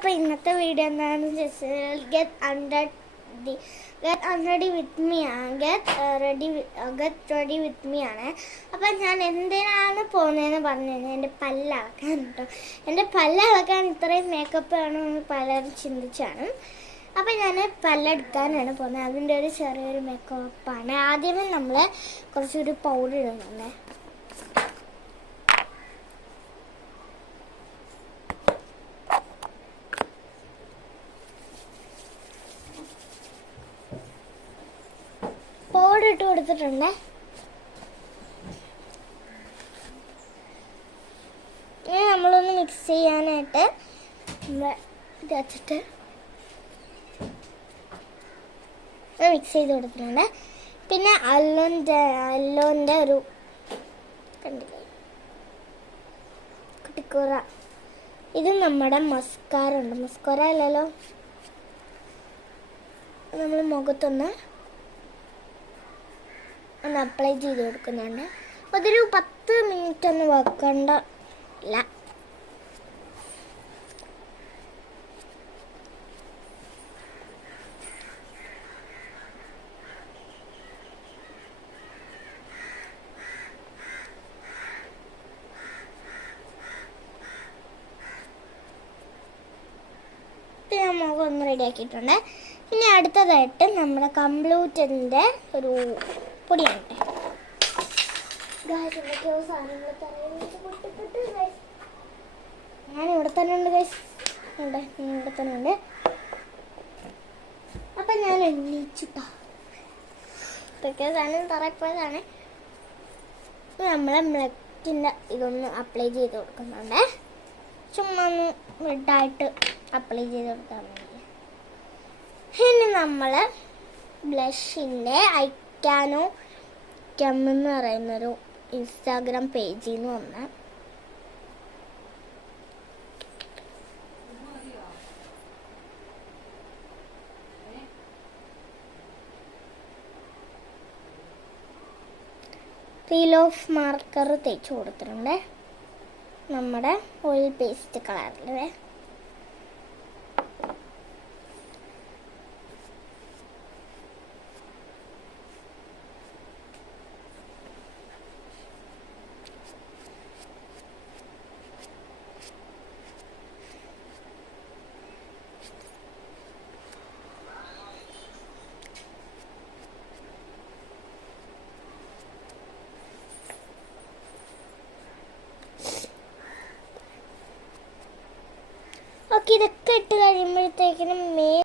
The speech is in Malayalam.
അപ്പോൾ ഇന്നത്തെ വീഡിയോ എന്താണെന്ന് വെച്ചാൽ ഗെറ്റ് റെഡി വിത്ത് മീ ആണ്. അപ്പം ഞാൻ എന്തിനാണ് പോകുന്നതെന്ന് പറഞ്ഞു കഴിഞ്ഞാൽ എൻ്റെ പല്ലളക്കാൻ കേട്ടോ. എൻ്റെ പല്ലളക്കാൻ ഇത്രയും മേക്കപ്പ് ആണെന്ന് പലരും ചിന്തിച്ചാണ്. അപ്പം ഞാൻ പല്ലെടുക്കാനാണ് പോകുന്നത്. അതിൻ്റെ ഒരു ചെറിയൊരു മേക്കപ്പാണ്. ആദ്യമേ നമ്മൾ കുറച്ചൊരു പൗഡർ ഇടുന്നുണ്ട്. പൗഡർ ഇട്ട് കൊടുത്തിട്ടുണ്ട്. ഇനി നമ്മളൊന്ന് മിക്സ് ചെയ്യാനായിട്ട് ഇത് വെച്ചിട്ട് മിക്സ് ചെയ്ത് കൊടുത്തിട്ടുണ്ട്. പിന്നെ അല്ലോൻ്റെ ഒരു കണ്ടില്ലേ കുട്ടിക്കൂറ. ഇത് നമ്മുടെ മസ്കാര ഉണ്ട്. മസ്കാര അല്ലല്ലോ, നമ്മൾ മുഖത്തൊന്ന് അപ്ലൈ ചെയ്ത് കൊടുക്കുന്നുണ്ട്. അതൊരു 10 മിനിറ്റ് ഒന്നും വെക്കണ്ട ഇല്ല. ഞാൻ മുഖം ഒന്ന് റെഡിയാക്കിയിട്ടുണ്ട്. ഇനി അടുത്തതായിട്ട് നമ്മുടെ കംപ്ലൂറ്ററിൻ്റെ ഒരു പൊടിയാണ്. ഞാൻ ഇവിടെ തന്നെ ഉണ്ട് ഗൈസ്, ഇവിടെ തന്നെ ഉണ്ട്. അപ്പം ഞാൻ എണ്ണീച്ചിട്ടാ സാധനം തറപ്പോയതാണ്. നമ്മളെ ബ്ലഡിൻ്റെ ഇതൊന്ന് അപ്ലൈ ചെയ്ത് കൊടുക്കുന്നുണ്ട്. ചുമ്മാ ഒന്ന് റെഡായിട്ട് അപ്ലൈ ചെയ്ത് കൊടുത്താൽ മതി. ഇനി നമ്മൾ ബ്ലഷിൻ്റെ ഐക്കാനോ എന്ന് പറയുന്നൊരു ഇൻസ്റ്റാഗ്രാം പേജിൽ നിന്ന് വന്ന പീൽ ഓഫ് മാർക്കർ തേച്ച് കൊടുത്തിട്ടുണ്ട്. നമ്മുടെ ഓയിൽ പേസ്റ്റ് കളറിൽ ഇതൊക്കെ ഇട്ട് കഴിയുമ്പോഴത്തേക്കിനും